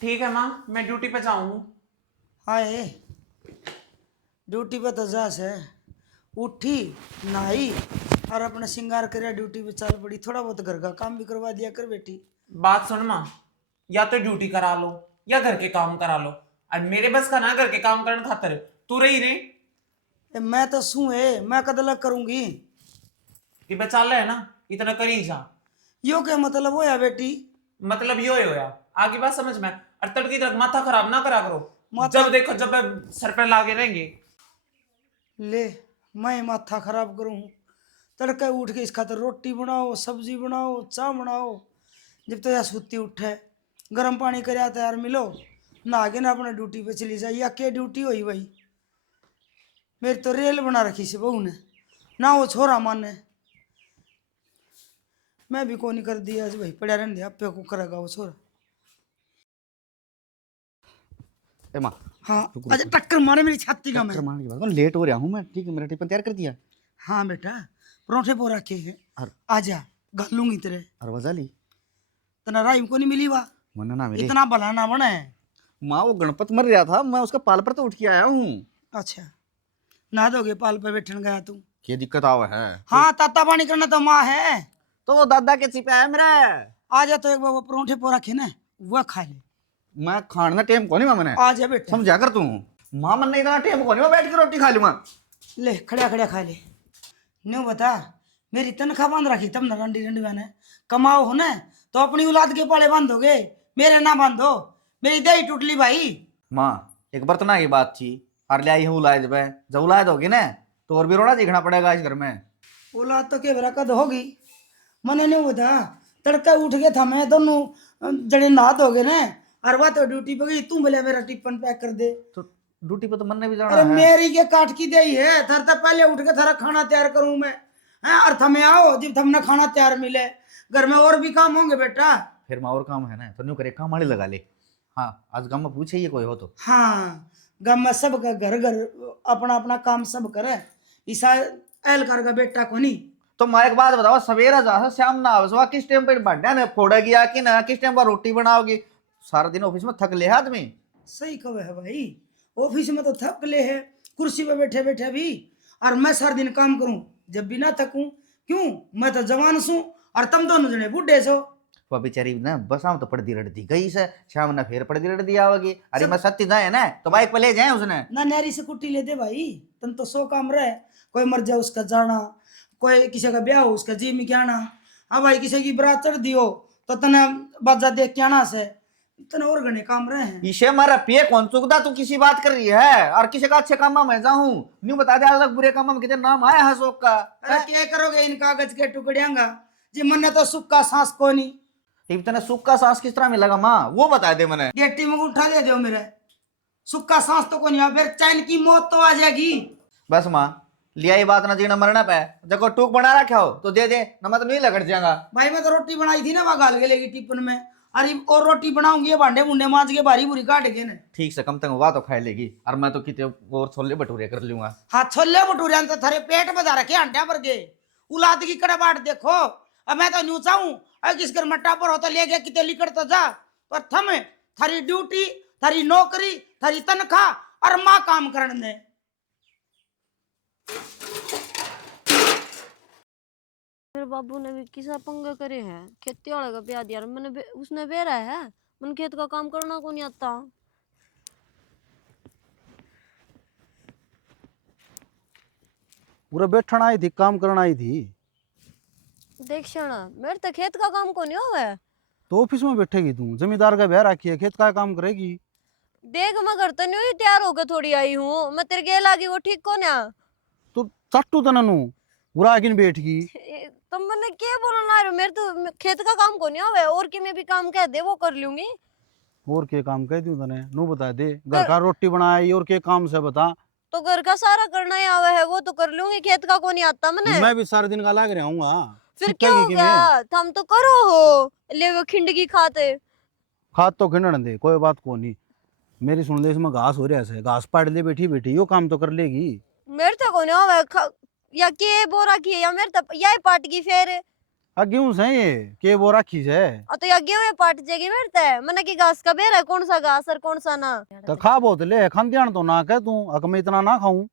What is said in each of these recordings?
ठीक है माँ, मैं ड्यूटी पे जाऊँ। हाय, ड्यूटी पे तो जा से उठी, नहाई और अपने श्रृंगार कर ड्यूटी पे चल पड़ी। थोड़ा बहुत घर का काम भी करवा दिया कर बेटी। बात सुन माँ, या तो ड्यूटी करा लो या घर के काम करा लो। और मेरे बस का ना घर के काम करने खातर तू रही रे। मैं तो सू है, मैं कदलक करूंगी। कि बचा ले ना, इतना कर ही जा। यो क्या मतलब हो या बेटी? मतलब यो ही होया, आगे बात समझ में। और तड़की तक माथा खराब ना करा करो। माथा जब देखो जब सर पे लागे रहेंगे। ले, मैं माथा खराब करूं? तड़के उठ के इस खातर रोटी बनाओ, सब्जी बनाओ, चाय बनाओ। जब तो यह सुती उठे, गर्म पानी कर तैयार मिलो, नहा के ना अपने ड्यूटी पे चली जाए। या क्या ड्यूटी हुई भाई? मेरी तो रेल बना रखी से बहू ने, ना वो छोरा माने। मैं भी कौन कर दिया आज भाई, पड़ा रहने दिया, आपे को करेगा वो छोरा। ए माँ, हाँ, रुक अच्छा रुक। टक्कर मारे मेरी छाती का मैं। टक्कर मारने के बाद लेट हो रहा हूँ मैं। ठीक है, मेरा टिफिन तैयार कर दिया। हाँ बेटा, परोठे पो रखे हैं, और आजा घालूंगी तेरे। और वजह ली तना राइम को नहीं मिली वा, मन ना मिले। इतना भला ना बने। माँ, वो गणपत मर रहा था, मैं उसका पाल पर तो उठ के आया हूँ। अच्छा, ना दोगे पाल पे बैठन गया तू? क्या दिक्कत आवा है? हाँ, ताता पानी करना तो माँ है। तो वो दादा के चिपे है मेरे। आजा तो एक बार वो परोठे पो रखे ना, वह खा ले। मैं खाने टेम को नहीं माँ, मैंने आजा बेटा, समझा कर तू। माँ, मन ने इतना टेम को नहीं, मैं बैठ के रोटी खा लूंगा। ले खड़ा खड़ा खा ले। न्यू बता, मेरी तनख्वाह बांध रखी तब ना रंडी रंडी मैंने कमाओ हो ना, तो अपनी औलाद के पाले बांधोगे, मेरे ना बांधो। मेरी दही टूटली भाई। माँ, एक बर्तना की बात थी। और ले आई है उलाद पे, जब उलाद होगी ना तो और भी रोना दिखना पड़ेगा इस घर में। औलाद तो के बराकत होगी। मने नहीं बता, तड़का उठ गया था मैं, दोनों जने नहा धोगे ना, और वह तो ड्यूटी पे गई, तू बोले मेरा टिफिन पैक कर दे। तो ड्यूटी पे तो मन ने भी जाना अरे है। मेरी के काट की दे है, थर तो पहले उठ के थारा खाना तैयार करूं मैं। हैं, और थमे आओ जब थमने खाना तैयार मिले। घर में और भी काम होंगे बेटा। फिर माँ और काम है ना, तो न्यू करे काम वाली लगा ले। हाँ, आज गाँव में पूछे ये कोई हो तो। हाँ, गाँव में सब का घर घर अपना अपना काम सब करे। ईसा एहलकार का बेटा को नहीं। तो मैं एक बात बताओ, सवेरा जा शाम ना आओ, किस टाइम पे भांडा ने फोड़ा गया कि ना, किस टाइम पर रोटी बनाओगी? सारा दिन ऑफिस में थक ले है आदमी। सही कहे है भाई, ऑफिस में तो थक ले है, कुर्सी पे बैठे बैठे भी। और मैं सारा दिन काम करूं, जब भी ना थकूं। क्यों? मैं तो जवान सू, और तुम दोनों जने बूढ़े सो। वो बेचारी ना बस आम तो पड़ती रड़ती गई से, शाम ना फिर पड़ती रड़ती आओगी। अरे सब- मैं सत्य जाए ना तो बाइक पे ले जाए उसने। ना नारी से कुट्टी ले दे भाई, तुम तो सो काम रहे। कोई मर जाए उसका जाना, कोई किसी का ब्याह हो उसका जी में क्या आना। हाँ भाई, किसी की बरात चढ़ दियो तो तना बाजा देख के आना से, इतना और घने काम रहे हैं। इसे मारा पिए कौन चुकदा, तू किसी बात कर रही है? और किसी का अच्छे काम में मैं जाऊं न्यू बता दे, आज तक बुरे काम में कितने नाम आया है अशोक का। अरे क्या करोगे इन कागज के टुकड़ियांगा, जी मन तो सुख का सांस को नहीं। इतना सुख का सांस किस तरह मिलेगा माँ, वो बता दे मैंने। गेटी में उठा दे दो मेरे, सुख का सांस तो को नहीं, फिर चैन की मौत तो आ जाएगी। बस माँ, लिया ही बात ना जीना मरना पे। देखो टूक बना रखा हो तो दे दे ना, मैं तो नहीं लगट जाऊंगा। भाई मैं तो रोटी बनाई थी ना, वहां गाल के लेगी टिफिन में। अरे और रोटी बनाऊंगी, ये भांडे मुंडे मांज के भारी भूरी काट के ने। ठीक से कम तक वह तो खाई लेगी, और मैं तो कितने और छोले भटूरे कर लूंगा। हाँ, छोले भटूरे तो थारे पेट बजा रखे अंडा भर के। उलाद की कड़ाबाट देखो। अब मैं तो न्यू चाहूं, अगर किस घर मट्टा पर हो तो ले गया कितने लिकड़ तो जा। पर थम थारी ड्यूटी, थारी नौकरी, थारी तनख्वाह और माँ काम करने दे। मेरे बाबू ने भी किसा पंगा करे है, खेती वाले का ब्याह दिया, मैंने उसने बेरा है, मन खेत का काम करना को नहीं आता। पूरा बैठन आई थी, काम करना आई थी। देख शाना, मेरे तो खेत का काम को नहीं होवे। तो ऑफिस में बैठेगी तू? जमींदार का ब्याह रखी है, खेत का काम करेगी? देख मैं घर तो नहीं हुई, तैयार होकर थोड़ी आई हूँ, मैं तेरे गेल आगी वो ठीक को ना। तो चट्टू तननु बुरा आगिन बैठ गई। तुम मैंने क्या बोलना ला रहे हो? मेरे तो खेत का काम को नहीं होवे, और की मैं भी काम कह दे वो कर लूंगी। और के काम कह दूं तने? नु बता दे, घर का रोटी बनाई और के काम से बता। तो घर का सारा करना ही आवे है, वो तो कर लूंगी, खेत का को नहीं आता मैंने। मैं भी सारे दिन का लाग रहा हूँ। फिर क्या हो गया, थम तो करो हो ले वो खिंडगी खाते। खाद तो खिंडन दे, कोई बात को नहीं। मेरी सुन ले, इसमें घास हो रहा है, घास पाड़ ले बैठी बैठी, यो काम तो कर लेगी। मेरे तो को नहीं होवे या के बोरा की है, या मेरे तो यही पाट की फेर। गेहूं से ये के वो राखी से तो या गेहूं पाट जाएगी मेरता है मैंने की घास का बेर है कौन सा घास और कौन सा ना तो खा बहुत ले खान तो ना कह तू अक मैं इतना ना खाऊं।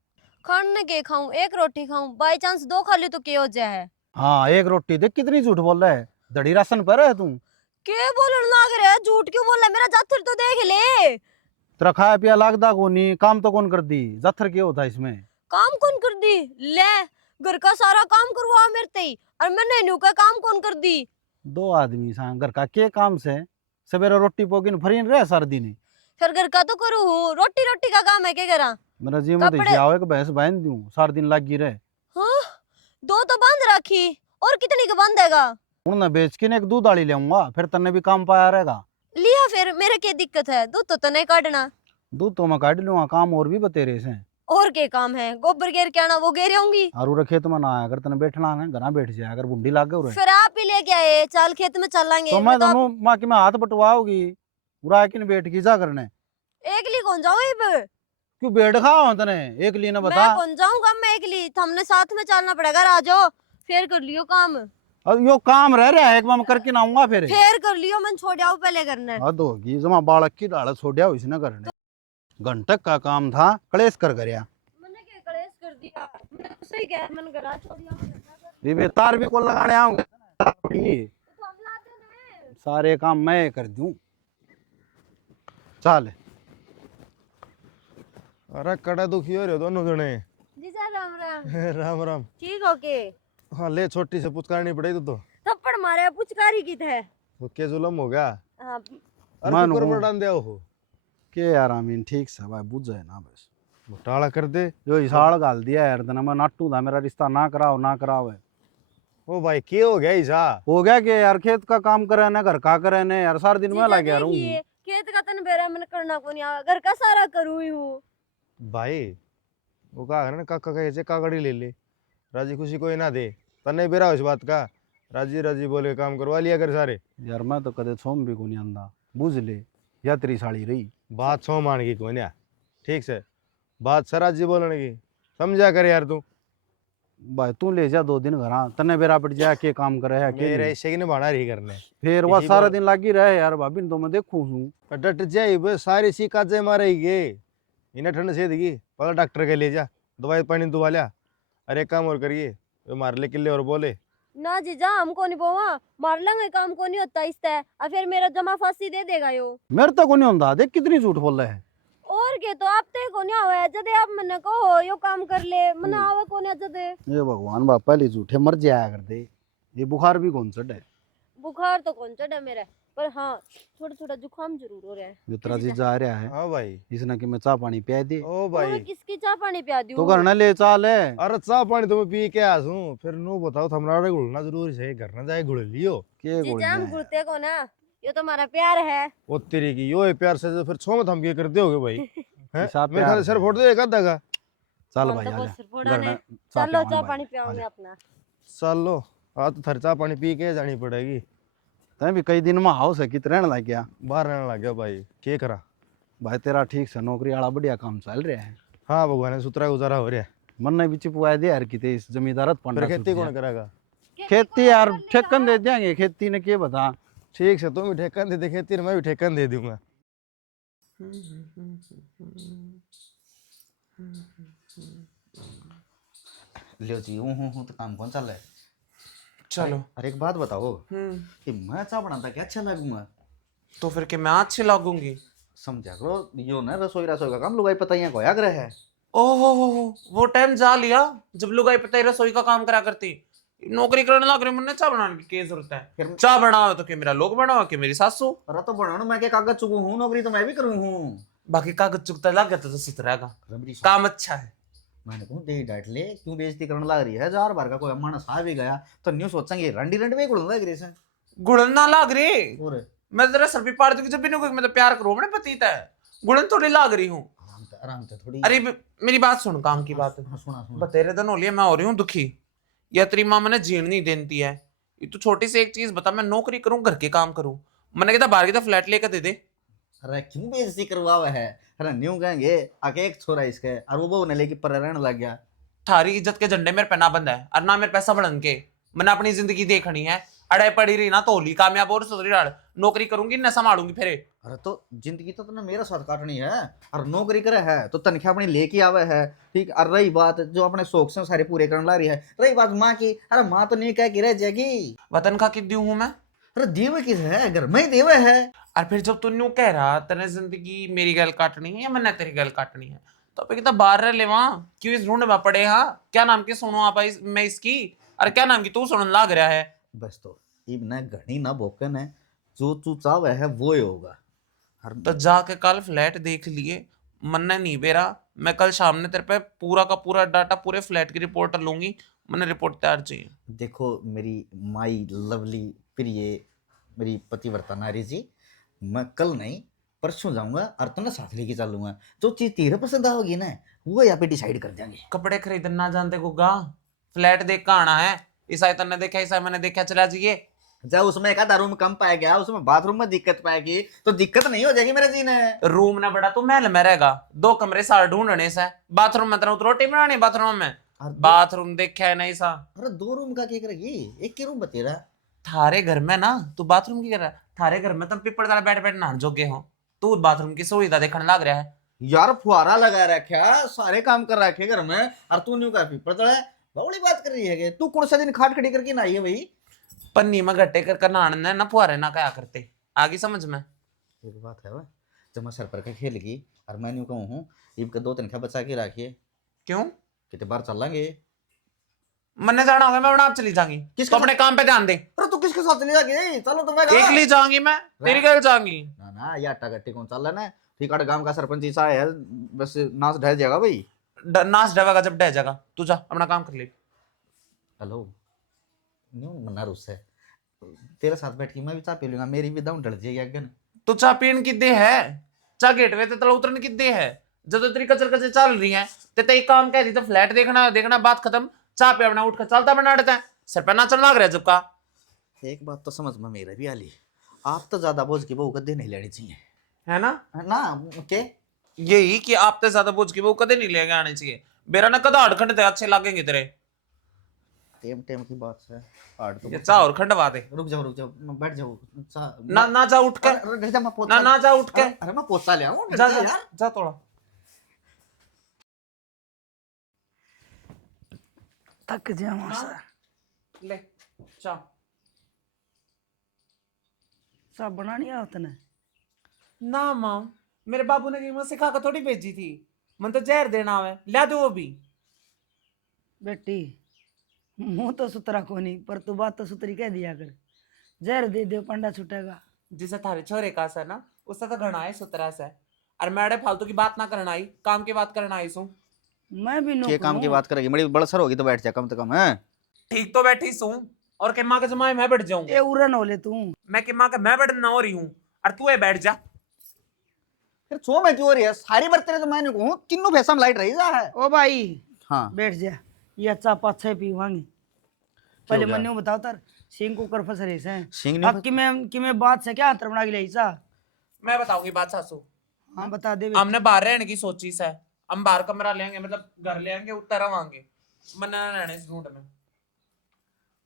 खाने के खाऊं एक रोटी खाऊं बाई चांस दो खा ली तो क्या हो जाए। हाँ एक रोटी देख कितनी झूठ बोल रहा है धड़ी राशन पर है तू। के बोलन लाग रहा है झूठ क्यों बोल रहा है मेरा जाथर तो देख ले। तेरा खाया पिया लागदा को नहीं काम तो कौन कर दी जाथर क्या होता इसमें। काम कौन कर दी ले घर का सारा काम करवा मेरे ते ही और मैंने न्यू का काम कौन कर दी। दो आदमी सा घर का के काम से सवेरे रोटी पोगिन फरीन रहे सार दिन। फिर घर का तो करूँ हूँ रोटी रोटी का काम है क्या करा। मेरा जी में कपड़े- आओ एक भैंस बांध दूं सार दिन लागी रहे। हाँ दो तो बांध रखी और कितनी का बांधेगा। उन्हें बेच के एक दूध डाली लेऊंगा फिर तन्ने भी काम पाया रहेगा। लिया फिर मेरे क्या दिक्कत है दूध तो नहीं काटना। दूध तो मैं काट लूंगा काम और भी बतेरे से और क्या काम है गोबर घेर के आना वो घेर आऊंगी। आरू रखे तो मैं ना आया अगर तने बैठना है घना बैठ जाए अगर बुढ़ी लाग गए फिर आप ही लेके आए चाल खेत में चलांगे तो मैं दोनों माँ की मैं हाथ बटवाओगी उरा के बैठ की जा करने एक ली कौन जाऊँ अब क्यों बैठ खाओ तने एक ली ना बता। मैं कौन जाऊंगा मैं एक ली हमने साथ में चलना पड़ेगा राजो फिर कर लियो काम। अब यो काम रह रहा है एक बार मैं करके ना आऊंगा फिर कर लियो मन छोड़ जाओ पहले करना। हद होगी जमा बालक की डाल छोड़िया इसने करने घंटक का काम था कलेश कर गया। मैंने क्या कलेश कर दिया मैंने तो सही कहा मन करा छोड़ दिया ये तार भी को लगाने आऊंगा तो हम लाते हैं। सारे काम मैं कर दूं चल। अरे कड़ा दुखी हो रहे हो दोनों जने। जी सर राम राम राम राम। ठीक हो के हाँ ले छोटी से पुचकारनी पड़ेगी तो थप्पड़ मारे पुचकारी की थे। तो क्या जुलम हो गया। हाँ अरे मानो। कुकर पर डाल दिया हो के यार आमीन ठीक से भाई बुझ जाए ना बस घोटाला कर दे। जो इसाड़ गाल दिया यार तना मैं नाटू था मेरा रिश्ता ना कराओ है। ओ भाई क्या हो गया ईसा। हो गया कि यार खेत का काम करे ना घर का करे ना यार सारा दिन मैं जीजा लग गया रहूं। देखिए, खेत का तन बेरा मन करना को नहीं आवा घर का सारा करूँ ही हूँ। भाई वो कहा ना काका कहे कागड़ी ले ले राजी खुशी कोई ना दे तने बेरा हो इस बात का राजी राजी बोले काम करवा लिया कर सारे। यार मैं तो कदे सोम भी को नहीं आंदा बुझ ले या तेरी साड़ी रही बात सौ मान की कोई ना ठीक से बात सराजी बोलने की समझा कर यार तू। भाई तू ले जा 2 दिन घर तने बेरा पट जा के काम करे है मेरे अकेले ऐसे की निभाना रही करने फिर वह इसी सारा बात- दिन लागी रहे यार भाभी तो मैं देखूं हूं। डट जाए बस सारी सी काजे मारेगी इन्हें ठंड से देगी पहले डॉक्टर के ले जा दवाई पानी दुआ लिया। अरे एक काम और करिए वो मार ले किले और बोले ना जीजा हमको नहीं बोवा मार लेंगे काम को नहीं होता इससे और फिर मेरा जमा फांसी दे देगा यो। मेरे तो को नहीं होता देख कितनी झूठ बोल रहे है। और के तो आप ते को नहीं आवे जदे आप मने कहो यो काम कर ले मने आवे को नहीं जदे। ये भगवान बाप पहले झूठे मर जाया करते ये बुखार भी कौन चढ़े। बुखार तो कौन चढ़ा मेरा पर हाँ थोड़ा थोड़ा जुकाम जरूर हो रहा है। जो तेरा जी जा रहा है हाँ भाई इसने कि मैं चाह पानी पिया दे ओ तो भाई मैं किसकी चाय पानी पिया दूं। तो घर न ले चाल है। अरे चाह पानी तो मैं पी के आया हूँ फिर नो बताओ थमराड़े घुलना जरूरी है घर ना जाए घुल लियो। के जीजा हम गोलियां हैं? गुड़ते को ना ये तो हमारा प्यार है। वो तेरी की यो है प्यार से तो फिर छो में थम के कर दोगे भाई हैं हिसाब मेरे प्यार ख्याल से सर है। फोड़ दे एक आधा का। चल हम भाई तो आ बहुत जा सिर फोड़ा घर ने। न चाह चलो पियावांगे चाय भाई, पानी आ पियाऊंगे जा। अपना। चलो आज तो थर चाह पानी पी के जानी पड़ेगी। तैं भी कई दिन में हाउस है कित रहने लग गया। बाहर रहने लग गया भाई क्या करा। भाई तेरा ठीक से नौकरी वाला बढ़िया काम चल रहा है। हाँ भगवान ने सुतरा गुजारा हो रहा है। मन ने भी चिपवाया दे यार किते इस जमींदारत फिर पंडा खेती कौन करेगा। खेती यार ठेकन दे देंगे खेती ने के बता। ठीक से तुम भी ठेकन दे दे खेती मैं भी ठेकन दे दूंगा। लियो जी हूँ तो काम कौन चल रहा है। चलो अरे एक बात बताओ कि मैं चाह बनाता क्या अच्छा लगूंगा। तो फिर के मैं अच्छी लगूंगी। समझा करो यो ना रसोई रसोई का काम लुगाई पता को याद रहे है। ओहो हो वो टाइम जा लिया जब लुगाई पता ही रसोई का काम करा करती। नौकरी करने लग रही मुन्ने चाय बनाने की क्या जरूरत है। फिर चाय बनाओ तो के मेरा लोग बनाओ के मेरी सासू। अरे तो बनाओ मैं क्या कागज चुकू हूँ नौकरी तो मैं भी करूँ हूँ। बाकी कागज चुकता लग गया तो सित रहेगा मेरी काम अच्छा है। मैंने कहा दे डांट ले क्यों बेइज्जती करने लग रही है। 1000 बार का कोई मानस आ भी गया तो न्यू सोचेंगे रंडी रंडी में गुड़ लग रही है। गुड़न ना लाग रही और मैं तेरा सर भी पाड़ दूंगी जब भी नहीं मैं तो प्यार करूं अपने पति है गुड़न थोड़ी लाग रही हूँ। आराम से थोड़ी। अरे मेरी बात सुन काम की बात हाँ, सुना सुना। बतेरे दिन हो लिया मैं हो रही हूँ दुखी या तेरी माँ मैंने जीण नहीं देती है। ये तू छोटी सी एक चीज बता मैं नौकरी करूँ घर के काम करूँ मैंने कहता बाहर की तो फ्लैट लेकर दे दे। अरे क्यों बेइज्जती करवावा है। अरे न्यू कहेंगे आके एक छोरा इसके और वो बहू ने लेके पर रहने लग गया। थारी इज्जत के झंडे मेरे पे ना बंद है और ना मेरे पैसा बढ़न के मैंने अपनी जिंदगी देखनी है अड़े पड़ी रही ना तो होली कामयाब और सुधरी डाल नौकरी करूंगी न संभालूंगी फिर। अरे तो जिंदगी तो तुमने मेरा साथ काटनी है, और नौकरी करे है तो तनख्वाह अपनी लेके आवे है, ठीक। और रही बात जो अपने शौक से सारे पूरे करने ला रही है, रही बात माँ की, अरे माँ तो नहीं कह के रह जाएगी। वतन का किद्दी हूं मैं। अरे देवे किस है, घर में ही देवे है। और फिर जब तू न्यू कह रहा तेने जिंदगी मेरी गल काटनी है या मैंने तेरी गल काटनी है, तो फिर कितना बाहर रह ले वहां, क्यों इस ढूंढ में पड़े। हाँ क्या नाम की सुनो आप मैं इसकी, अरे क्या नाम की तू सुनने लाग रहा है। बस तो इब ना घनी ना भोकन है, जो तू चाहे है वो ही होगा। हर तो जाके कल फ्लैट देख लिए, मन्ने नहीं बेरा, मैं कल शाम ने तेरे पे पूरा का पूरा डाटा पूरे फ्लैट की रिपोर्ट लूंगी। मैंने रिपोर्ट तैयार चाहिए। देखो मेरी माई लवली प्रिय, मेरी पतिव्रता नारी जी, मैं कल नहीं परसों जाऊंगा और तुम्हें साथ लेके चलूंगा। जो चीज तेरे पसंद आओगी ना वो यहाँ पे डिसाइड कर देंगे। कपड़े खरीदना ना जानते गुग्गा, फ्लैट देख का आना है। ईसाई तन्ने देखा, ईसाई मैंने देखा, चला जाइए। जब उसमें एक आधा रूम कम पाया गया, उसमें बाथरूम में दिक्कत पाएगी तो दिक्कत नहीं हो जाएगी मेरे जी ने। रूम ना बड़ा, तू महल में रहेगा, 2 कमरे सारे ढूंढने से। बाथरूम में तरह रोटी बनानी बाथरूम में, बाथरूम देखा है नहीं सा। अरे 2 रूम का क्या करेगी, एक ही रूम बते रहा। थारे घर में ना तू बाथरूम की कर रहा है, थारे घर में तुम पिपड़ तले बैठ बैठ नहान जोगे हो, तू बाथरूम की सुविधा देखने लग रहा है। यार फुहारा लगा रखा, सारे काम कर रखे घर में, और तू न्यू काफी पड़ता है। बड़ी बात कर रही है कि तू कौन सा दिन खाट खड़ी करके नहाई है भाई। पन्नी में गट्टे कर नहान ने ना फुहारे ना क्या करते, आगे समझ में। एक बात है वह, जब मैं सर पर के खेल गई और मैं न्यू कहूँ हूँ इनका 2 तनख्वाह बचा के रखिए, क्यों कितने बार चलेंगे। मन्ने जाना होगा, मैं अपना आप चली जाऊंगी। किसके तो अपने काम पे ध्यान दे। अरे तू किसके साथ चली जाएगी, चलो तुम्हें एकली जाऊंगी मैं, तेरी घर जाऊंगी। ना ना ये अट्टा गट्टी कौन चल रहा है, ठीक है। गांव का सरपंच ऐसा है, बस नाच ढह जाएगा भाई। नाच डबेगा जब डह जाएगा, तू जा अपना काम कर ले। हेलो न्यू मन्ना रुस है, तेरे साथ बैठ के मैं भी चाह पी लूंगा, मेरी भी दम ढल जाएगी अगन। तू चा पीन की दे है, चा गेट वे तला उतरने की दे है। जब तो तेरी कचर कचर चल रही है ते एक काम कह दी तो फ्लैट देखना देखना बात खत्म, चा पे अपना उठ कर चलता बना देता है, सर पे ना चलना लग रहा है जब का। एक बात तो समझ में मेरे भी आली, आप तो ज्यादा बोझ की बहू कदे नहीं लेनी चाहिए, है ना। है ना। के यही कि आप तो ज्यादा बोझ की वो कदे नहीं लेके आने चाहिए, बेरा ना कदा अड़खंड ते अच्छे लगेंगे तेरे। टेम टेम की बात है। हार्ड तो ये चा और खंडवा दे। रुक जाओ बैठ जाओ। ना ना जा उठ कर, अरे जा मैं ना पोता, ना जा उठ के, अरे मैं पोता ले आऊं जा यार। जा जा थोड़ा। थक जाऊँ सर। ले चा। सब बनानी है उतने। ना माँ, मेरे बाबू ने मुझे सिखा कर थोड़ी भेजी थी, मन तो जहर देना है, ला दो वो भी। बेटी मुंह तो सुतरा को नहीं, पर तू बात तो सुतरी कह दिया कर। जहर दे दे पंडा छूटेगा। जिसे थारे छोरे का सा ना उससे तो घना है सुतरा सा। और मैडे फालतू की बात ना करना आई, काम की बात करना आई सू। मैं भी के काम की बात करेगी, बड़ी बड़सर होगी तो बैठ जा कम से कम है। ठीक तो बैठी सू, और के माँ के जमाए मैं बैठ ए जाऊंगा। उरन हो ले तू। मैं के माँ का मैं बैठ ना हो रही हूँ, और तू है बैठ जा। फिर सो मैं क्यों रही है सारी बर्तन तो मैंने कहूं किन्नू भैसा में लाइट रही जा है। ओ भाई हाँ बैठ जा, ये अच्छा 5-6 पीवांगे। पहले गया? मन्ने बताओ तर सिंह को कर फंस रही से। सिंह नहीं अब कि मैं बात से क्या अंतर बना के ले सा। मैं बताऊंगी बात सासू। हाँ बता दे। हमने बाहर रहने की सोची सा, हम बाहर कमरा लेंगे, मतलब घर लेंगे, उत्तर आवांगे, मना रहने इस ढूंढ में।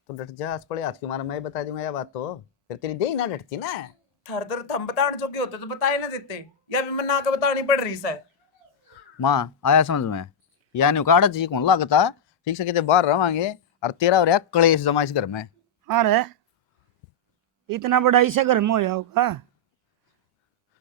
तो डट जा, आज पड़े हाथ क्यों मारा, मैं बता दूंगा ये बात तो, फिर तेरी दे ही ना डटती ना। थर थर थम बताने जो के होते तो बताए ना देते, या भी मना के बतानी पड़ रही सा। माँ आया समझ में, यानी उकाड़ा जी कौन लगता, ठीक से कहते बाहर रवांगे और तेरा और कलेश जमा इस घर में। हाँ रे इतना बड़ा इसे घर में होया होगा,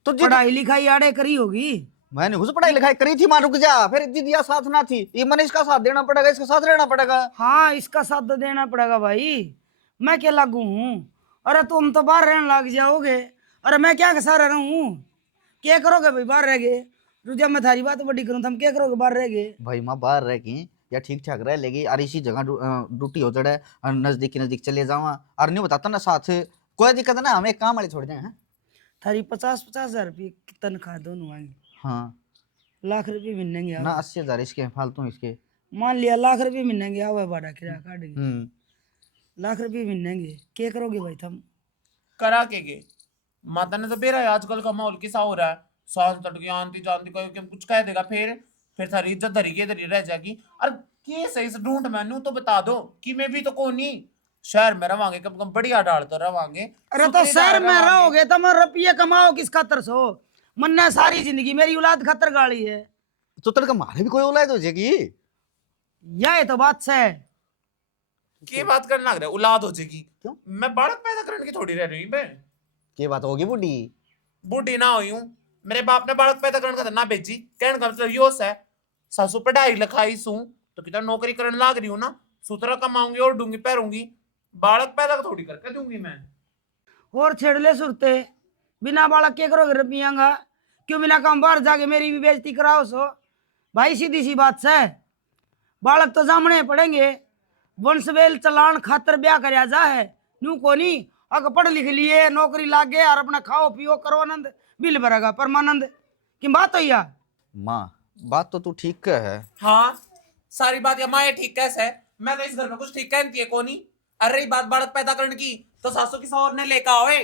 तो पढ़ाई लिखाई आड़े करी होगी। मैंने खुद पढ़ाई लिखाई करी थी, मां रुक जा, फिर दीदिया साथ ना थी, ये मैंने इसका साथ देना पड़ेगा, इसका साथ रहना पड़ेगा। हाँ इसका साथ तो देना पड़ेगा भाई, मैं क्या लागू हूँ। अरे तुम तो बाहर रहने लग जाओगे, अरे मैं क्या सहारा रहा हूँ। क्या करोगे भाई बाहर रह गए, जब मैं थारी बात बड़ी करूँ तो हम क्या करोगे बाहर रह गए। भाई माँ बाहर रह की या ठीक ठाक रह लेगी, और इसी जगह ड्यूटी हो चढ़े और नजदीक की नजदीक चले जावा, और नहीं बताता ना साथ, कोई दिक्कत ना, हमें काम वाले छोड़ जाए। हाँ? थारी 50,000 रुपये की तनख्वाह दोनों आएंगे, हाँ लाख रुपये मिलेंगे। ना 80,000 इसके फालतू इसके, मान लिया लाख रुपये मिलेंगे, आवा भाड़ा किराया काटेंगे, लाख रुपये मिलेंगे, क्या करोगे भाई तुम। करा के गे माता ने तो बेरा है, आजकल का माहौल किसा हो रहा है, सांस तड़के आंती जानती कोई कुछ कह देगा, फिर थारी इज्जत धरी के धरी रह जाएगी। और के सही से ढूंढ मैनू तो बता दो कि मैं भी तो कौन नहीं, शहर में रवांगे, कम कम बढ़िया डाल तो रवांगे। अरे तो सुथरी शहर डाल में रवांगे। रहोगे तो मैं रुपये कमाओ किस खातर सो? मन्ने सारी जिंदगी मेरी औलाद खातर गाड़ी है। तो तेरे का मारे भी कोई औलाद हो जाएगी। यह तो बात से के बात करने लग रहा है औलाद हो जाएगी? क्यों? मैं बालक पैदा करने की थोड़ी रह रही हूं मैं। के बात होगी बुढ़ी। बूढ़ी ना हुई हूं, मेरे बाप ने बालक पैदा करने का ना भेजी। कहने का मतलब यो है सासू पढ़ाई लिखाई सू तो कितना नौकरी करने लाग रही हूं ना, सुतरा कमाऊंगी और डूंगी पैरूंगी, बालक पैदा थोड़ी करके दूंगी मैं। और छेड़ ले सुरते बिना बालक के करोगे रुपयागा? क्यों बिना काम बाहर जाके मेरी भी बेइज्जती कराओ सो? भाई सीधी सी बात से बालक तो जामने पड़ेंगे। वंशवेल चलान खातर ब्याह करया जा है न्यू कोनी। अगर पढ़ लिख लिए नौकरी लाग गए और अपना खाओ पियो करो आनंद, बिल भरेगा परमानंद। की बात हो या? माँ बात तो तू ठीक कह है। हाँ सारी बात या माँ ठीक कैसे है? मैं तो इस घर में कुछ ठीक कहती है कोनी। अरे रही बात बालक पैदा करने की तो सासू की सौर ने लेकर आओए,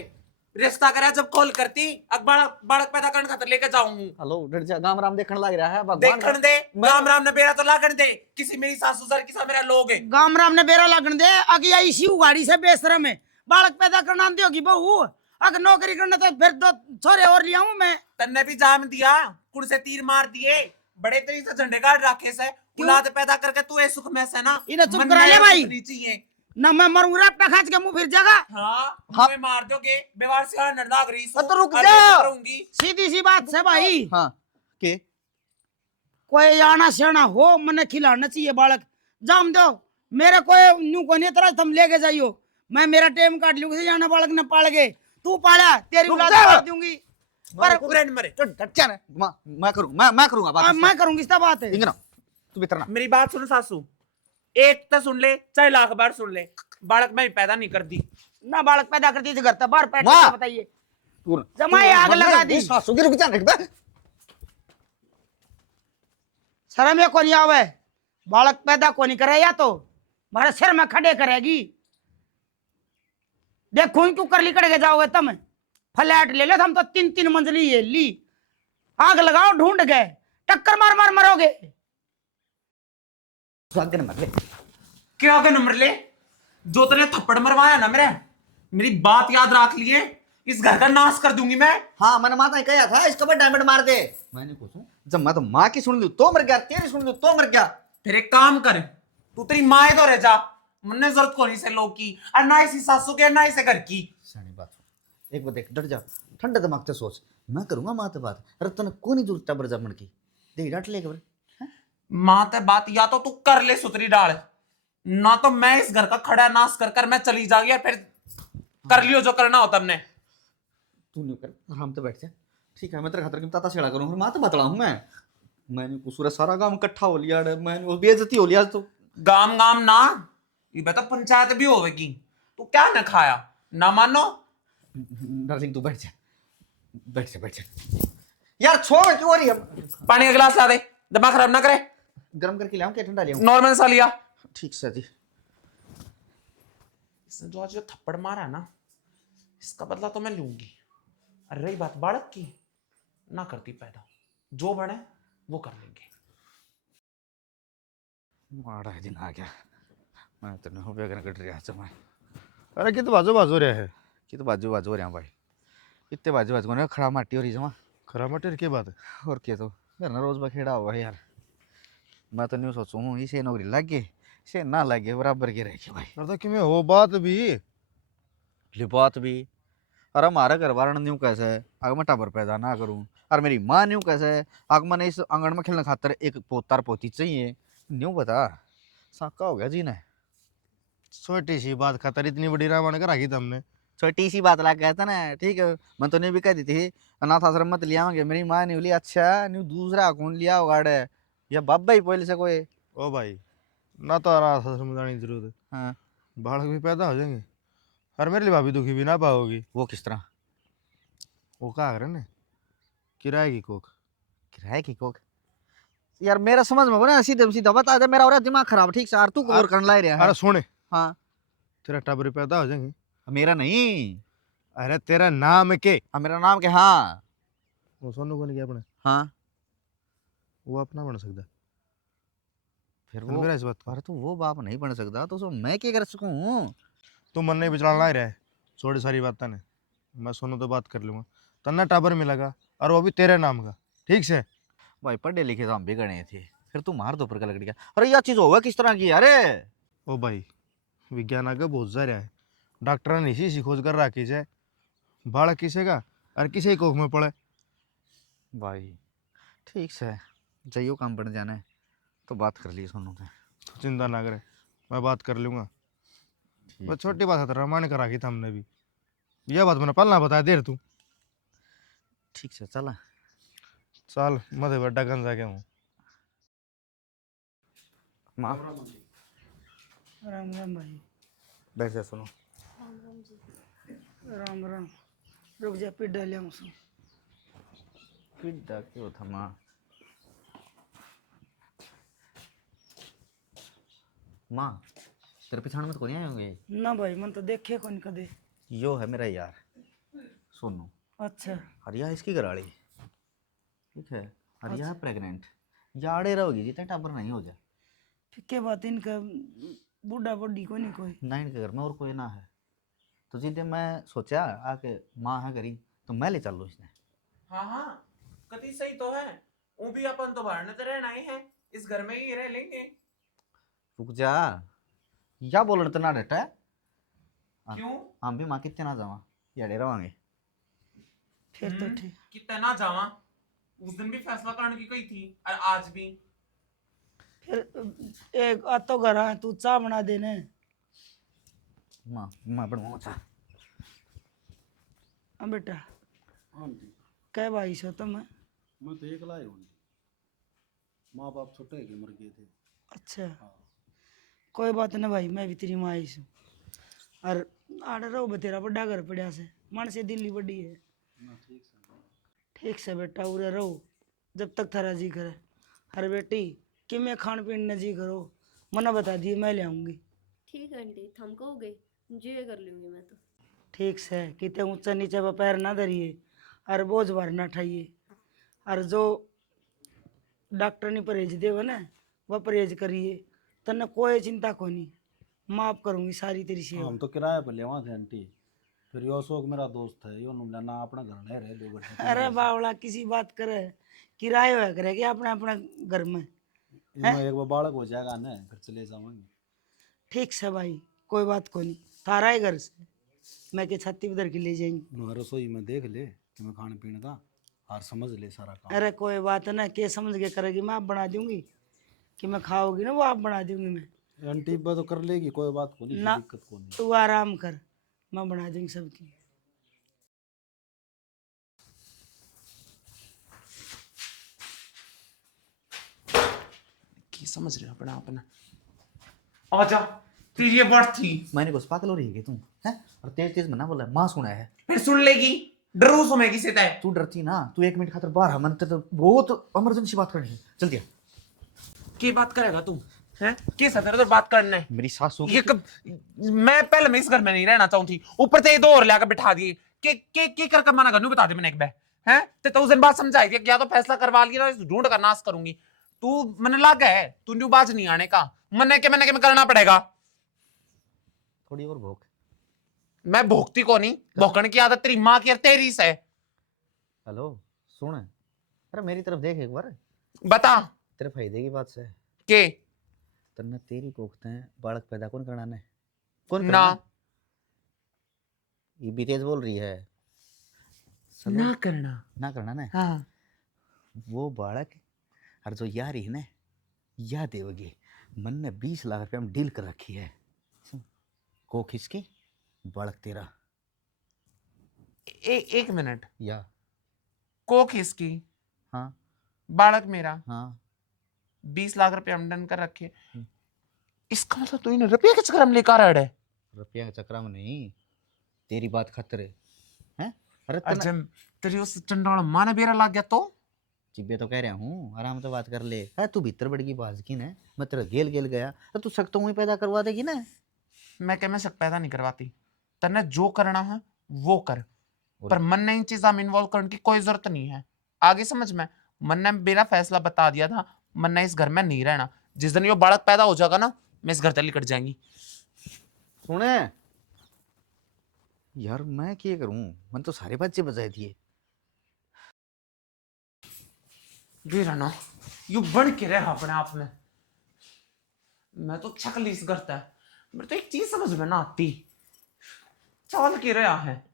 रिश्ता करा जब खोल करती अब बालक पैदा करने खातर लेकर जाऊंगी। हेलो डर जा, गाम राम देखने लग रहा है भगवान देखने दे, राम राम ने बेरा तो लागन दे, किसी मेरी सासू सर किसा मेरा लोग है। गाम राम ने बेरा लगन दे। अगर आई सी गाड़ी से बेशरम है बालक पैदा करना आती होगी बहू। अगर नौकरी करना तो फिर दो छोरे और ले आऊं मैं। तन्ने भी जाम दिया, कुड़ से तीर मार दिए, बड़े तेरी से झंडे गाड़ रखे से औलाद पैदा करके तू ए सुख में से ना इन्हें चुप मन करा ले में भाई। सुखनी चाहिए। ना मैं मरूंगा अपना खाच के मुंह फिर जागा। हाँ हाँ। मैं मार दोगे बेवार से हार लाग रही सो, तो रुक और जा। मैं करूंगी। सीधी सी बात से भाई, हाँ के कोई आना सियाना हो मने खिलाना चाहिए बालक। जाम दो मेरे कोई न्यू को नहीं तरह तुम लेके जाइयो। मैं मेरा टाइम काट लूंगी से जाना बालक न पाल गए। तू पाला तेरी रुक औलाद जा। पाल दूंगी। पर कुरेन मरे। तो डर ना माँ, मैं करूँगा, मैं करूँगा बात। मैं करूंगी इस बात है। इंगना तू भीतर ना। मेरी बात सुन सासू, एक तो सुन ले चाहे लाख बार सुन ले, बालक मैं भी पैदा नहीं कर दी। ना बालक पैदा करती थी घर तक बाहर पैट वाह। बताइए। तू जमाए आग लगा दी। सासू की रुक जा ना। शर्म ये कोनी आवे? बालक पैदा कोनी करे या तो मारे सिर में खड़े करेगी। देखो तू कर ली कड़े जाओगे तुम फ्लैट ले लो हम तो 3-3 मंजिली ये ली। आग लगाओ ढूंढ गए टक्कर मार मार मरोगे। स्वागत मत ले। क्या के नंबर ले जो तेने थप्पड़ मरवाया ना मेरी बात याद रख लिए, इस घर का नाश कर दूंगी मैं। हाँ मैंने माता ने कहा था इसका डायमंड मार दे। मैंने पूछूं जब मैं तो माँ की सुन लूं तो मर गया, तेरी सुन लूं तो मर गया। फिर एक काम कर, तू तेरी माँ तो रह जा, मुन्ने जरूरत को नहीं से लोग की और ना इसी सासू के ना इसे घर की। सानी बात सुन, एक बार देख डर जा, ठंडे दिमाग से सोच। मैं करूंगा माँ से बात। अरे तने को नहीं जरूरत टबर जमन की, दे डांट ले खबर। माँ ते बात या तो तू कर ले सुतरी डाल, ना तो मैं इस घर का खड़ा नाश कर कर मैं चली जाऊंगी और फिर कर लियो जो करना हो तुमने। तू नहीं कर, आराम से बैठ जा। ठीक है मैं तेरे खातर की ताता छेड़ा करूँ, माँ तो बतलाऊं मैंने कुसूरा सारा काम इकट्ठा हो लिया। मैंने वो बेइज्जती हो लिया। तो गाम गाम ना ये बता पंचायत भी होगी, तू क्या न खाया ना मानो। डार्लिंग तू बैठ जा, बैठ जा, बैठ जा यार। छोड़ क्यों हो रही है? पानी का गिलास ला दे, दिमाग खराब ना करे। गर्म करके लाऊं क्या ठंडा लाऊं? नॉर्मल सा लिया। ठीक सर जी। इसने जो आज जो थप्पड़ मारा ना, इसका बदला तो मैं लूंगी। और रही बात बालक की, ना करती पैदा, जो बने वो कर लेंगे। माड़ा दिन आ गया। मैं तो नहीं हो गया कट रहा समय। अरे कित बाजू बाजू रहा है कि तो बाजू बाजू हो रहा भाई, इतने बाजू बाजू ने खड़ा माटी हो रही जमा। खरा मटेर की बात है। और क्या तो घर ना रोज बखेड़ा हुआ है यार। मैं तो नहीं सोचू हूँ इसे नौकरी लग गई, इसे ना लगे बराबर के रह गए भाई। अरे कि मैं हो बात भी लिबात भी। अरे हमारा घर वाला न्यू कैसे है अगर मैं टाबर पैदा ना करूँ, और मेरी माँ न्यू कैसे है अगर मैंने इस आंगन में खेलने खातर एक पोतार पोती चाहिए। न्यू बता साका हो गया जी ने। छोटी सी बात खातर इतनी बड़ी रावण कर रखी तुमने। छोटी सी बात लग कहता ना, ठीक है मैं तो नहीं भी कहती थी अनाथ आश्रम मत ले आवांगे। मेरी माँ ने बोली अच्छा न्यू दूसरा कौन लिया होगा या बाबा ही पहले से कोई। ओ भाई ना तो अनाथ आश्रम में जाने की जरूरत है, हाँ बालक भी पैदा हो जाएंगे और मेरे लिए भाभी दुखी भी ना पाओगी। वो किस तरह? वो कहा करे ना किराए की कोख। किराए की कोक? यार मेरा समझ में ना सीधे सीधा बता दे, मेरा और दिमाग खराब ठीक से। तू और करने ला रहा है। अरे सुने, हाँ तेरा टाबर पैदा हो जाएंगे। मेरा नहीं। अरे तेरा नाम के? मेरा नाम क्या? हाँ वो सोनू को नहीं किया अपने, हाँ वो अपना बन सकता फिर है वो। मेरा इस बात का। अरे तो वो बाप नहीं बन सकता तो मैं क्या कर सकूं? तू मन नहीं बिचड़ना ही रहे, छोड़ी सारी बातें ने, मैं सोनू तो बात कर लूंगा, तन्ना टाबर मिलेगा और वो भी तेरे नाम का, ठीक से। भाई पढ़े लिखे तो हम भी गए थे, फिर तू मार दो ऊपर का लकड़ी का। अरे यह चीज होगा किस तरह की अरे। ओ भाई, विज्ञान आगे बहुत जा है, डॉक्टर ने इसी खोज कर रखी है, बालक किसे का और किसे कोख में पड़े। भाई ठीक से जाइयो, काम पड़ जाना है तो बात कर ली सोनू से। तो चिंता ना करे, मैं बात कर लूंगा। बस छोटी बात है, तो रामायण करा की था हमने भी, यह बात मैंने पहला बताया देर तू। ठीक से चला। चल मधे बड्डा गंज आ गया हूँ। माँ राम राम भाई। बैठ जा सुनो। राम राम। रुक जा, पिट डालिया मुझसे। फिर क्यों था माँ? माँ तेरे पिछाड़ में तो कोई नहीं आए होंगे? ना भाई, मन तो देखे कौन कदे। यो है मेरा यार सोनू। अच्छा हरिया इसकी घराड़ी, ठीक है। हरिया है प्रेग्नेंट, जाड़े रहोगी जितने टाबर नहीं हो जाए। फिर क्या बात, इनका बूढ़ा बूढ़ी कोई नहीं कोई। ना इनके घर में और कोई ना है, तो जितने मैं सोचा आके माँ है करी तो मैं ले चल लूँ इसने। हाँ हाँ, कति सही तो है। वो भी अपन तो बाहर तो रहना ही है, इस घर में ही रह लेंगे। रुक जा, या बोलने तो ना डटा है। हाँ। क्यों? हम भी माँ कितने ना जावा या डे रवांगे। फिर तो ठीक। कितना ना जावा, उस दिन भी फैसला करने की कही थी और आज भी। फिर एक आ तो घर आ, तू चाय बना देने। माँ मैं बनवाऊँ चाह। हाँ बेटा, हाँ जी, क्या भाई सो तुम? मैं तो एक लाए हूँ। माँ बाप छोटे के मर गए थे। अच्छा, कोई बात नहीं भाई, मैं भी तेरी माँ आई हूँ। और आड़ रहो बतेरा बड़ा घर पड़ा से, मन से दिल्ली बड़ी है। ना ठीक से। ठीक से बेटा, उरे रहो जब तक थारा जी करे। अरे बेटी, कि मैं खान पीन न जी करो, मना बता दिए मैं ले आऊंगी। ठीक है आंटी, थम कहोगे जी कर लूंगी मैं तो। ठीक से, कितने ऊंचा नीचे पर पैर ना धरिए और बोझ भार ना उठाइए। और जो डॉक्टर ने परहेज देवे ना, वह परहेज करिए। तन्ने कोई चिंता को नहीं, माफ करूंगी सारी तेरी सेवा। हम तो किराए पर लेवा थे आंटी, फिर यो अशोक मेरा दोस्त है, यो नुमला ना अपना घर नहीं रहे 2 घंटे। अरे बावला, किसी बात करे किराए हुआ करे कि अपना अपना घर में। इनमें एक बार बालक हो जाएगा ना, फिर चले जावांगे। ठीक से भाई, कोई बात को नहीं, थारा ही घर से मैं के छाती उधर के ले जाएंगे। मैं रसोई में देख ले कि मैं खाने पीने का और समझ ले सारा काम। अरे कोई बात ना, के समझ के करेगी, मैं आप बना दूंगी कि मैं खाओगी ना वो आप बना दूंगी मैं। आंटी बा तो कर लेगी, कोई बात को नहीं, ना। दिक्कत को नहीं। तू आराम कर, मैं बना दूंगी सबकी। की समझ रहे हो अपना अपना। आजा, तेरी ये बात थी। मैंने कुछ पागल हो रही है तू है? और तेज तेज मना बोला, माँ सुना है। फिर सुन लेगी, डरू सुनेगी से तय। तू डरती ना, तू 1 मिनट खातर बाहर आ, मन तो बहुत इमरजेंसी बात करनी है, चल दिया। की बात करेगा तू? हैं? किस हद तो बात करना है? मेरी सासू ये मैं पहले मैं इस घर में नहीं रहना चाहती, ऊपर से ये 2 और लाकर बिठा दिए। के कर मना करनू बता दे मैंने एक बार। हैं? तो उस दिन बात समझाई थी, या तो फैसला करवा लिया ना, ढूंढ कर नाश करूंगी। तू मन लग है, तू न्यू बाज नहीं आने का। मैंने के करना पड़ेगा। थोड़ी और भूख। मैं भोगती को नहीं, भोगने की आदत तेरी माँ की और तेरी से। हेलो सुन, अरे मेरी तरफ देख एक बार, बता तेरे फायदे की बात से। के तन्ने तेरी कोखते हैं बालक पैदा कौन कराना है? कौन ना कराना? ये भी तेज बोल रही है। चलो, ना करना। ना करना ना। हाँ, वो बालक और जो यार है ना, या देवगी मन ने 20 लाख रुपया में डील कर रखी है। कोख इसकी, बालक तेरा। एक मिनट, या कोक इसकी, हाँ बालक मेरा, हाँ 20 लाख रुपए आमदन कर रखे। इसका मतलब तू इन्हें रुपये के चक्कर में लेकर आ रहा है? रुपया के चक्कर में नहीं, तेरी बात खतर है हैं? अरे अच्छा, तेरी उस चंडाल माँ ने बेरा लग गया तो? चिब्बे तो कह रहा हूँ, आराम से बात कर ले। है तू भीतर बढ़ गई बाज की ना, मैं तेरा गेल गेल गया तो तू शक तो वहीं पैदा करवा देगी ना। मैं क्या, मैं शक पैदा नहीं करवाती। तन्ने जो करना है वो कर, पर मन ने इन चीजों में इन्वॉल्व करने की कोई जरूरत नहीं है। आगे समझ में, मन ने मेरा फैसला बता दिया था, मन ने इस घर में नहीं रहना। जिस दिन ये बालक पैदा हो जाएगा ना, मैं इस घर से निकट जाएंगी। सुने यार मैं क्या करूं, मन तो सारे बच्चे बजाए दिए। वीराना यू बढ़ के रहा अपने आप में। मैं तो चकलीस करता है, मेरे तो एक चीज समझ में ना आती, चाल के रहा है।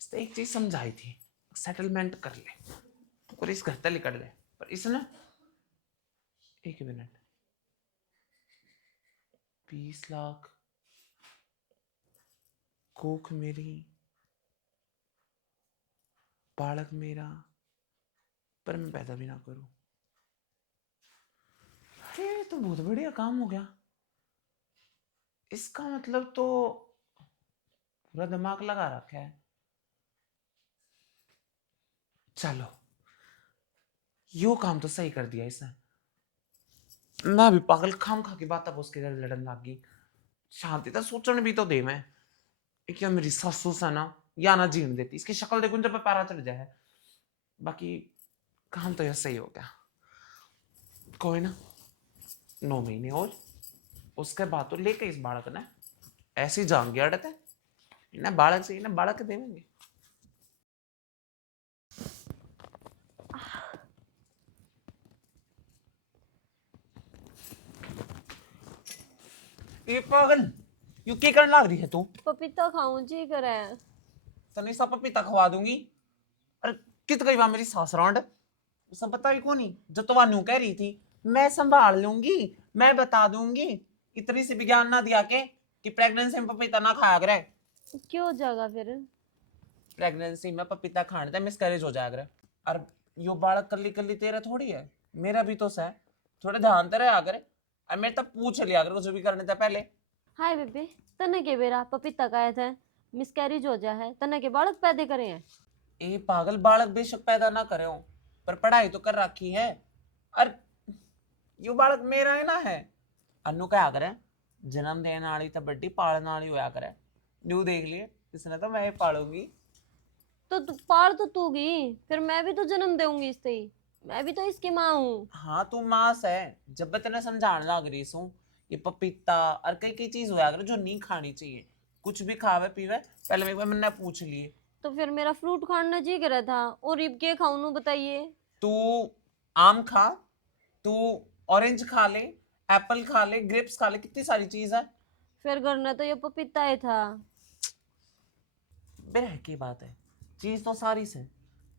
इसने एक चीज समझाई थी, सेटलमेंट कर ले और इस घर से निकल ले, पर इसने 1 मिनट 20 लाख कोख मेरी, बालक मेरा, पर मैं पैदा भी ना करूं। अरे तो बहुत बढ़िया काम हो गया। इसका मतलब तो पूरा दिमाग लगा रखा है। चलो यो काम तो सही कर दिया इसने। मैं भी पागल खाम खा के बात अब उसके लड़न लग गई। शांति तो सोचने भी तो दे मैं। क्या मेरी सासू सा ना या ना जीने देती, इसकी शक्ल देखूं जब पारा चढ़ जाए। बाकी काम तो यह सही हो गया। कोई ना 9 महीने और उसके बाद तो लेके इस बालक ने ऐसी जान गया अड़ते इन्हें बालक से इन्हें बालक देवेंगे। ये पागल यू क्या करने लग रही है तू? पपीता खाऊं जी करे। तने सब पपीता खवा दूंगी। अरे कित गई वहां मेरी सास रांड, सब पता ही कौन जो तो वानू कह रही थी मैं संभाल लूंगी, मैं बता दूंगी। इतनी सी विज्ञान ना दिया के कि प्रेगनेंसी में पपीता ना खाया करे। क्यों जागा फिर? प्रेगनेंसी में पपीता खाने से मिसकैरेज हो जाएगा। और यो बालक कल्ली कल्ली तेरा थोड़ी है, मेरा भी तो है। थोड़े ध्यान तेरे आ करे और मेरे तक पूछ लिया अगर कुछ भी करने से पहले। हाय बेबे, तने के बेरा पपीता खाए थे मिसकैरेज हो जा है, तने के बालक पैदा करे हैं। ए पागल, बालक बेशक पैदा ना करे हो पर पढ़ाई तो कर रखी है। और यो बालक मेरा है ना है। अनु क्या करे जन्म देने वाली तो बड्डी पालने वाली होया करे। न्यू देख लिए इसने तो मैं पालूंगी। तो तू पाल तो तू गी, फिर मैं भी तो जन्म दूंगी इससे ही, मैं भी तो इसकी माँ हूँ। हाँ तू मास है। जब मैं तेने समझाने लग रही हूँ ये पपीता और कई कई चीज होया करे जो नहीं खानी चाहिए। कुछ भी खावे पीवे पहले मेरे को मैंने पूछ लिए। तो फिर मेरा फ्रूट खाना जी करा था और इब के खाऊं नु बताइए। तू आम खा, तू ऑरेंज खा ले, एप्पल खा ले, ग्रेप्स खा ले, कितनी सारी चीज है। फिर करना तो ये पपीता ही था। बेरह की बात है, चीज तो सारी से,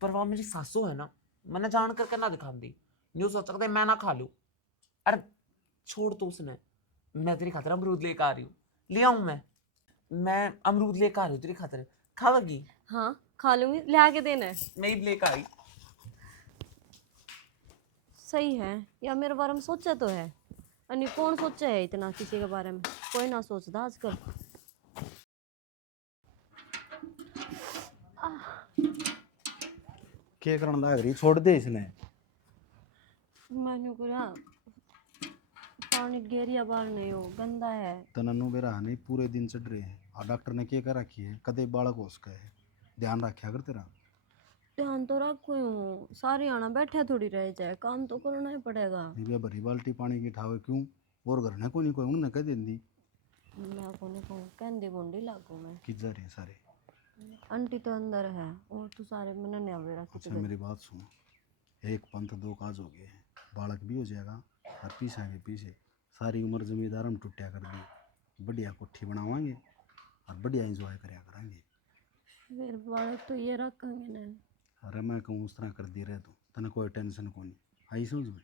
पर वह मेरी सासू है ना, मैंने जान करके ना दिखा दी। न्यू सोच सकते मैं ना खा लूं। अरे छोड़ तो उसने, मैं तेरी खातिर अमरूद लेकर आ रही हूँ, ले आऊं मैं अमरूद लेकर आ रही हूँ तेरी खातिर, खावेगी? हाँ खा लूंगी, ले आके देना है। मैं ही लेकर आई। सही है या मेरे बारे में सोचा तो है। अनि कौन सोचा है इतना किसी के बारे में, कोई ना सोचता आजकल। क्या करने लग रही, छोड़ दे इसने। मैंने कहा पानी गेरिया बाहर नहीं हो, गंदा है। तननु बेरा नहीं पूरे दिन चढ़ रहे हैं और डॉक्टर ने क्या कर रखी है, कदे बालक हो उसका है, ध्यान रखा कर तेरा। ध्यान तो रखो ही हूँ, सारी आना बैठे थोड़ी रह जाए, काम तो करना ही पड़ेगा। ये भरी बाल्टी पानी की ठावे क्यों, और घर ने कोई नहीं कोई उन्होंने कह देंदी मैं को नहीं कहूँ, कहंदी बोंडी लागू मैं। कि जा रहे हैं सारे। आंटी तो अंदर है और तू सारे मैंने नहीं आवेरा अच्छा मेरी बात सुन, एक पंथ दो काज हो गए हैं, बालक भी हो जाएगा और पीछे के पीछे सारी उम्र जमींदार हम टुटिया कर दी, बढ़िया कोठी बनावाएंगे और बढ़िया इंजॉय कराया करेंगे। फिर बालक तो ये रखेंगे ना। अरे मैं कहूँ उस तरह कर दी रहे तो तने कोई टेंशन को नहीं आई समझ में।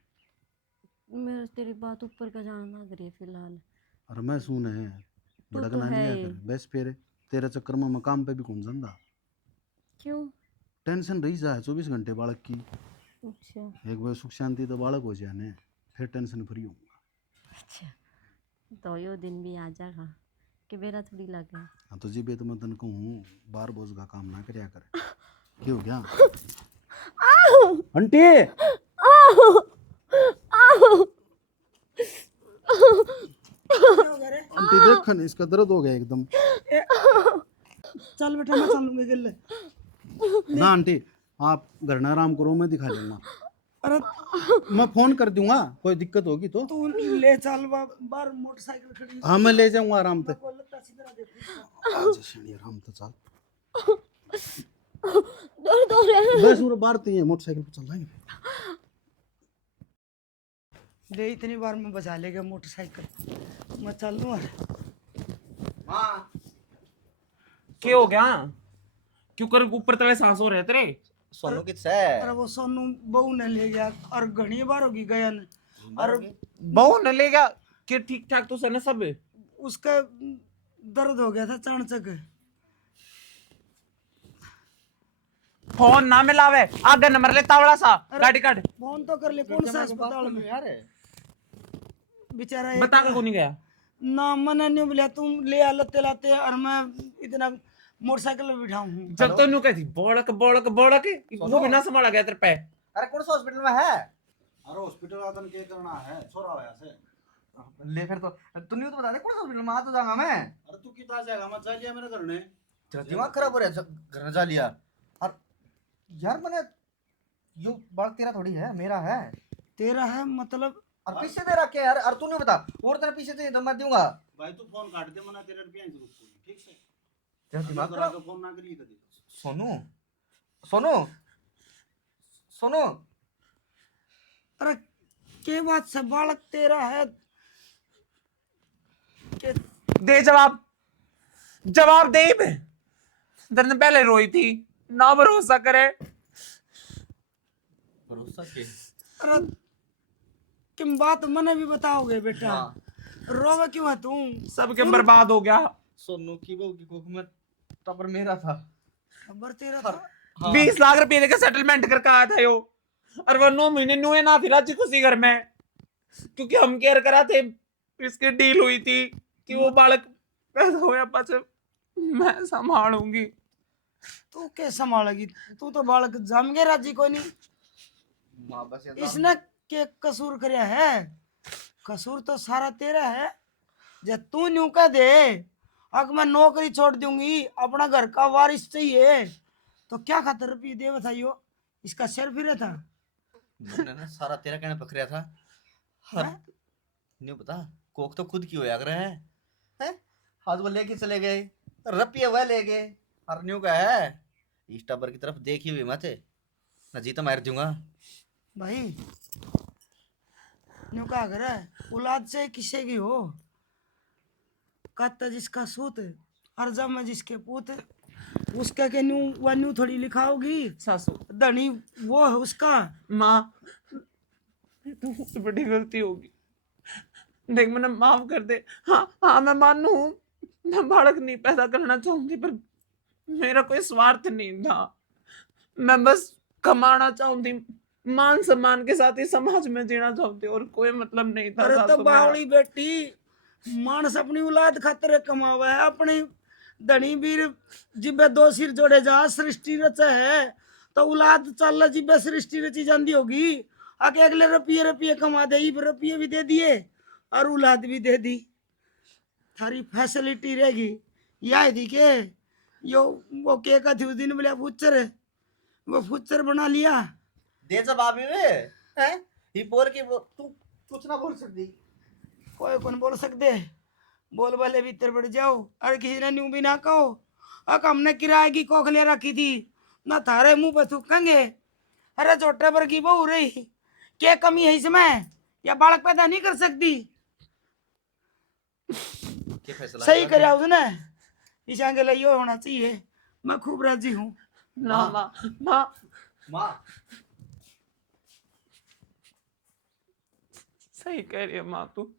मेरे तेरी बात ऊपर का जान लग रही है फिलहाल। और मैं सुन है तू तो भड़कना नहीं है आया ही। कर बस फिर तेरे चक्कर में मैं काम पे भी कौन जाता, क्यों? टेंशन रही जाए 24 घंटे बालक की। अच्छा एक बार सुख शांति तो बालक हो जाए ना, फिर टेंशन फ्री होऊंगा। अच्छा, तो यो दिन भी आ जाएगा कि मेरा थोड़ी लगे। हाँ तो जी बे तो मैं तन कहूँ बार बोझ का काम ना करया कर। क्यों क्या आंटी, आंटी देख न इसका दर्द हो गया एकदम। चल बेटा मैं चलूंगी गिल्ले। ना आंटी आप घर ना आराम करो, मैं दिखा लूंगा। अरे मैं फोन कर दूंगा, कोई दिक्कत होगी तो। तू ले चल बाहर मोटरसाइकिल खड़ी हाँ मैं ले जाऊंगा आराम से। को लगता सीधा देखो। आज शनि आराम तो चल। दर्द हो रहा है। बस वो बाहर तो ही है, मोटरसाइकिल पे चल जाएंगे। ले इतनी बार में बजा लेगा मोटरसाइकिल, मैं चल लूँ। माँ क्या हो गया? क्यों कर ऊपर तले सांस हो रहे तेरे? सोनू किस है? अरे वो सोनू बहू ने ले गया और घनी बार होगी गया ने, और बहु न लेगा कि ठीक ठाक तो सने सब? उसका दर्द हो गया था चाणचक। फोन ना मिलावे, आगे नंबर ले तावड़ा सा, गाड़ी काट। फोन तो कर ले, कौन सा अस्पताल में यार बेचारा बता के को नहीं गया? ना मैंने नहीं बोला, तुम ले आ लते लाते और मैं इतना मोटरसाइकिल में बिठाऊं हूँ। जब तो नु कहती बोड़क बोड़क बोड़क, वो बिना संभाला गया तेरे पे। अरे कौन सा हॉस्पिटल में है? अरे हॉस्पिटल आदन के करना है, छोरा होया से। ले फिर तो तू नहीं तो बता दे कौन सा हॉस्पिटल में आ तो जाऊंगा मैं। अरे तू कितना जाएगा, मैं जा लिया मेरे घर ने। तेरा दिमाग खराब हो रहा है, घर में जा लिया। और यार मैंने यो बाल तेरा थोड़ी है, मेरा है। तेरा है मतलब? और पीछे दे रखे यार, और तू नहीं बता और तेरा पीछे से तो मैं दूंगा। भाई तू फोन काट दे, मना तेरे रुपया नहीं रुक ठीक से। तेरा दिमाग करा खराब। तो फोन ना करी कभी। सोनू सोनू सोनू अरे के बात से बालक तेरा है के? दे जवाब, जवाब दे। दर्द पहले रोई थी ना, भरोसा करे। भरोसा के अरे किम बात मने भी बताओगे बेटा? हाँ। रोवे क्यों है तुम? सबके बर्बाद हो गया। सोनू की बहू की कोख में टपर मेरा था। खबर तेरा था? हाँ। 20 लाख रुपए का सेटलमेंट करके आया था यो, और वो 9 महीने नुए ना थी राजी खुशी घर में, क्योंकि हम केयर करा थे। इसकी डील हुई थी कि वो बालक पैदा होया पाछे मैं संभालूंगी। तू के संभालेगी? तू तो बालक जम गए राजी कोई नहीं। माँ बस यार इसने के कसूर करया है? कसूर तो सारा तेरा है। जब तू न्यू कह दे अगर मैं नौकरी छोड़ दूंगी, अपना घर का वारिस चाहिए, तो क्या खातर रुपये दे बताइयो? इसका सिर फिरे था। मैंने ना सारा तेरा कहना पकड़िया था। हर नहीं पता कोक तो खुद की होया कर है? हाथ वो लेके चले गए, रुपये वह ले गए। और न्यू का है इस टाबर की तरफ देखी हुई मत ना, जीता मार दूंगा। भाई न्यू का घर है, औलाद से किसे की हो, कत्ता जिसका सूत और जब मैं जिसके पूत, उसका के न्यू व न्यू थोड़ी लिखाओगी। सासू धनी वो है उसका। माँ, तो मुझसे बड़ी गलती होगी, देख मैंने माफ कर दे। हाँ हाँ मैं मानू, मैं बालक नहीं पैदा करना चाहती, पर मेरा कोई स्वार्थ नहीं था। मैं बस कमाना चाहती, मान सम्मान के साथ ही समाज में जीना चाहती, और कोई मतलब नहीं था। अरे तो सासू मेरा। बावली बेटी, मानस अपनी औलाद खातिर कमावा है, अपनी धनी वीर जिबे दो सिर जोड़े जा सृष्टि रचा है, तो औलाद चल जिबे सृष्टि रची जाती होगी। आके अगले रुपये रुपये कमा दे, रुपये भी दे दिए और औलाद भी दे दी, थारी फैसिलिटी रहेगी। या दी के यो वो के का थी उस दिन बोले फुच्चर, वो फुच्चर बना लिया। दे जवाब है ये बोल के तू कुछ ना बोल सकती। कोई कौन बोल सकते? बोल वाले भीतर बढ़ जाओ, और किसी ने न्यू भी ना कहो। अब हमने किराए की कोखले रखी थी ना, थारे मुंह पे थूकेंगे। अरे छोटे पर की बहू रही, क्या कमी है इसमें? या बालक पैदा नहीं कर सकती? क्या फैसला सही करे उसने, इस आगे लिए होना चाहिए। मैं खूब राजी हूँ। ना माँ, माँ माँ सही कह रही है माँ तू।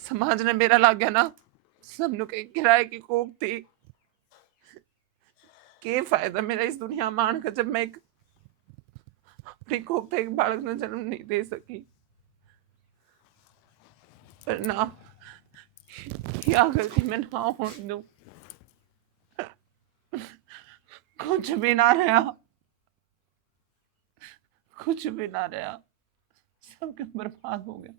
समाज ने मेरा ला गया ना, सबनु के किराए की कोख थी। के फायदा मेरा इस दुनिया में आने का, जब मैं एक अपनी कोख था एक बालक ने जन्म नहीं दे सकी। पर ना, क्या गलती मैं ना होने दूं। कुछ भी ना रहा, कुछ भी ना रहा, सब कुछ बर्बाद हो गया।